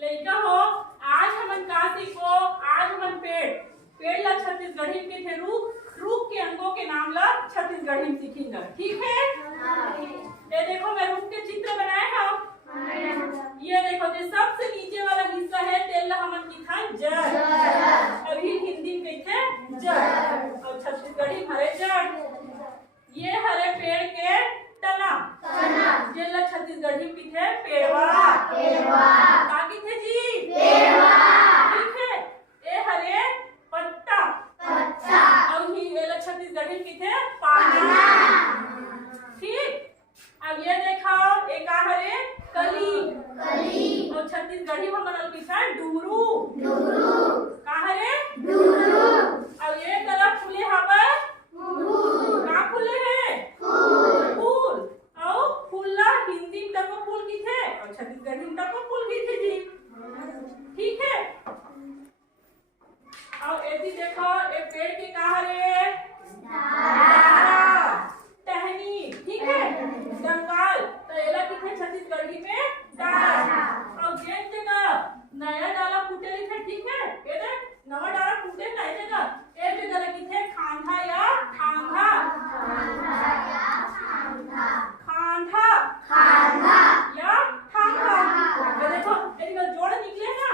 लइका हो, आज हमन का सीखो। आज हमन पेड़ ला छत्तीसगढ़ी के थे रूप के अंगों के नाम ला छत्तीसगढ़ी में सीखेंगे। ठीक है? ये देखो मैं रूप के चित्र बनाए हूँ। ये देखो जो सबसे नीचे वाला हिस्सा है तेल ला हमन की था जड़। अभी हिंदी में कहते जड़ और छत्तीसगढ़ी हरे जड़। ये हरे पेड़ के तना जेला छत्तीसगढ़ी में थे पेड़वा। का थे जी? पेड़वा। ठीक है? ये हरे पत्ता और ही वेला छत्तीसगढ़ी में थे पाना। ठीक? अब ये देखो एक हरे कली और छत्तीसगढ़ी में मनल पीछा डुमरू। का हरे? अब ये तरफ फूले हवा का फूले है? फूल। और फूला हिंदी में तक फूल की थे और छत्तीसगढ़ी में तक फूल की थे जी। ठीक है? और ऐसी देखो एक पेड़ के का हरे? टहनी। ठीक है? कंकाल तो एला किथे छत्तीसगढ़ी में डाल। और जेन जगह नया डाला फूटे लिखे। ठीक है? ये देख नवा डाला फूटे नए जगह एक जगह किथे खांधा या ठांगा। खांधा या ठांगा। ये देखो एक जगह जोड़ निकले ना।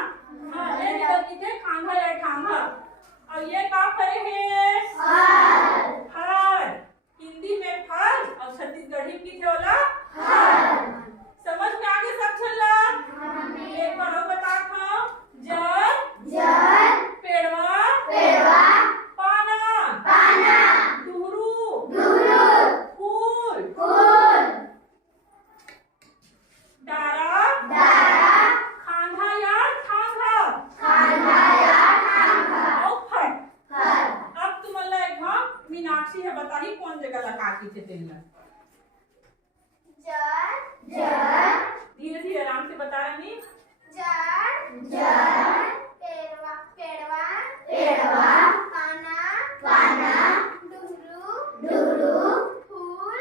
हां एक जगह किथे खांधा या ठांगा। और ये का करे है? फल। हिंदी में फल और छत्तीसगढ़ी की थे वाला फल। समझ में आगे सब चला? एक बार और बता था जड़ पेड़वा पाना डुमरू फूल डारा खांधा या ठांगा और फल। अब तुम मीनाक्षी है बताही कौन जगह लगा की थे तेल? धीरे धीरे आराम से बता रही। पेड़वा पाना डुमरू फूल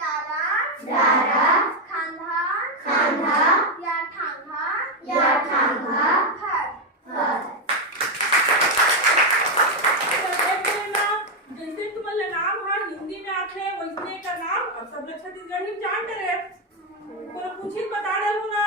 डारा खांधा या ठांगा फल। जैसे तुम्हारे नाम है हिंदी में आते वैसे का नाम और सब लोग छत्तीसगढ़ी में जान करे। पूछी बता डालू ना।